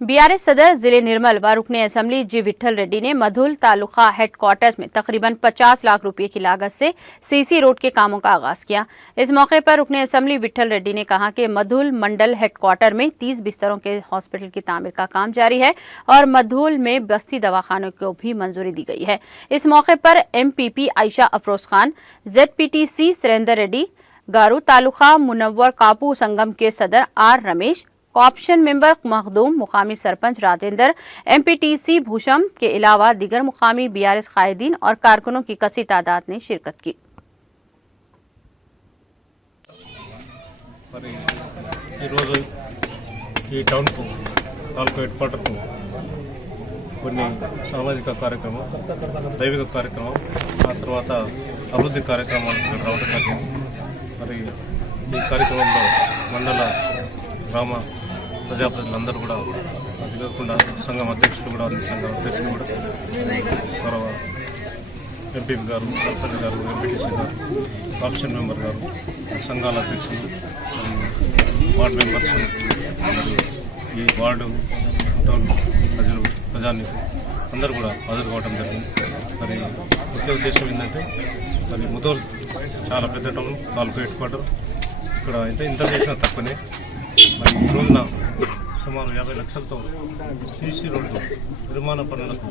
BRS सदर जिले निर्मल व रुकने असेंबली जी विठल रेड्डी ने मधुल तालुका हेडक्वार्टर्स में तकरीबन 50 लाख रुपए की लागत से सीसी रोड के कामों का आगाज किया। इस मौके पर रुकने असेंबली विठल रेड्डी ने कहा कि मधुल मंडल हेडक्वार्टर में 30 बिस्तरों के हॉस्पिटल की तामीर का काम जारी है और मधुल में बस्ती दवाखानों को भी मंजूरी दी गई है। इस मौके पर एमपीपी आयशा अफरोज खान, जेडपीटीसी सुरेंदर रेड्डी गारू, तालुका मुनव्वर कापू संगम के सदर आर रमेश, कॉप्शन मेंबर मखदूम, मुकामी सरपंच राजेंद्र, एमपीटीसी भूषम के अलावा दीगर मुकामी बीआरएस कायदीन और कारकुनों की कसी तादाद ने शिरकत की। కొన్ని సామాజిక కార్యక్రమం, దైవిక కార్యక్రమం, ఆ తర్వాత అభివృద్ధి కార్యక్రమాలకు రావడం జరిగింది. మరి ఈ కార్యక్రమంలో మండల గ్రామ ప్రజాప్రతినిధులందరూ కూడా అదికాకుండా సంఘం అధ్యక్షులు కూడా అన్ని సంఘం అధ్యక్షులు కూడా గౌరవ ఎంపీపీ గారు, సర్పంచ్ గారు, ఎంపీటీసీ గారు, ఆప్షన్ మెంబర్ గారు, సంఘాల అధ్యక్షులు, వార్డు మెంబర్స్, ఈ వార్డు ప్రజలు, ప్రజానికి అందరూ కూడా హాజరు కావడం జరిగింది. మరి ముఖ్య ఉద్దేశం ఏంటంటే మరి ముదోల్ చాలా పెద్ద టౌన్, తాలూకా హెడ్ క్వార్టర్. ఇక్కడ ఇంత చేసినా తక్కువనే. మరి ఈ రోజున సుమారు 50 లక్షలతో సీసీ రోడ్డు నిర్మాణ పనులకు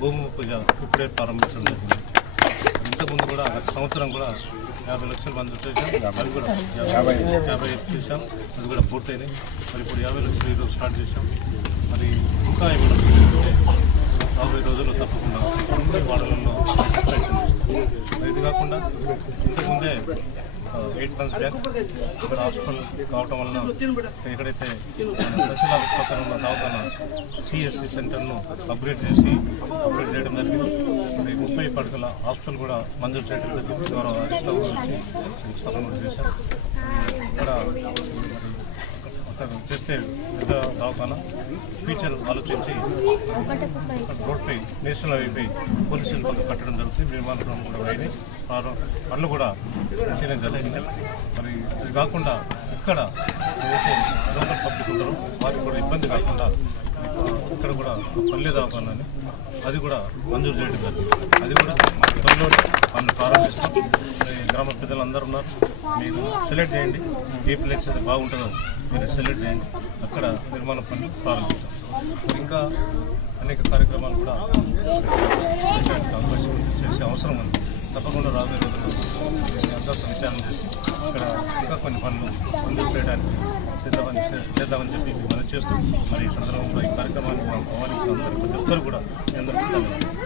భూమి పూజ ఇప్పుడే ప్రారంభించడం జరిగింది. ఇంతకుముందు కూడా గత సంవత్సరం కూడా 50 లక్షలు మంజూరు చేశాం, అది కూడా 50 చేశాం, అది కూడా పూర్తయినాయి. మరి ఇప్పుడు 50 లక్షలు ఈరోజు స్టార్ట్ చేశాం. మరి ఇంకా ఏమైనా అంటే 40 రోజుల్లో తప్పకుండా అన్ని వార్డులలో ప్రయత్నం చేస్తాం. ఇది కాకుండా ఇంతకుముందే 8 మంత్స్ బ్యాక్ ఇక్కడ హాస్పిటల్ కావటం వలన ఎక్కడైతే దశల పక్కన ఉన్న దవాఖాన సిఎస్సి సెంటర్ను అప్గ్రేడ్ చేయడం జరిగింది. మరి 30 పడకల హాస్పిటల్ కూడా మంజూరు చేయడం జరిగింది. గౌరవ హరీష్ రావు గురించి శంకుస్థాపన కూడా చేశాం. ఇక్కడ చేస్తే పెద్ద దవాఖాన ఫ్యూచర్ ఆలోచించి రోడ్పై నేషనల్ హైవేపై పోలీసులు పనులు కట్టడం జరుగుతుంది. నిర్మాణం కూడా అయినాయి, పనులు కూడా చేయడం జరిగింది. మరి ఇది కాకుండా ఇక్కడ ఏదైతే లోకల్ పబ్లిక్ ఉంటారో వారికి కూడా ఇబ్బంది కాకుండా ఇక్కడ కూడా పల్లె దవాఖానాన్ని అది కూడా మంజూరు చేయడం జరిగింది. అది కూడా త్వరలో పనులు ప్రారంభిస్తాం. గ్రామ పెద్దలందరూ ఉన్నారు, మీరు సెలెక్ట్ చేయండి, ఏ ప్లేస్ అయితే బాగుంటుందో మీరు సెలెక్ట్ చేయండి, అక్కడ నిర్మాణ పనులు ప్రారంభిస్తాం. ఇంకా అనేక కార్యక్రమాలు కూడా అవకాశం చేసే అవసరం ఉంది. తప్పకుండా రాబోయే రోజుల్లో అందరితో విచారణ చేసి ఇక్కడ ఇంకా కొన్ని పనులు మంజూరు చేయడానికి చేద్దామని చెప్పి మనం చేస్తాం. మరి ఈ సందర్భంలో ఈ కార్యక్రమాన్ని మనం ఆహ్వానించిన అందరూ ప్రతి ఒక్కరు కూడా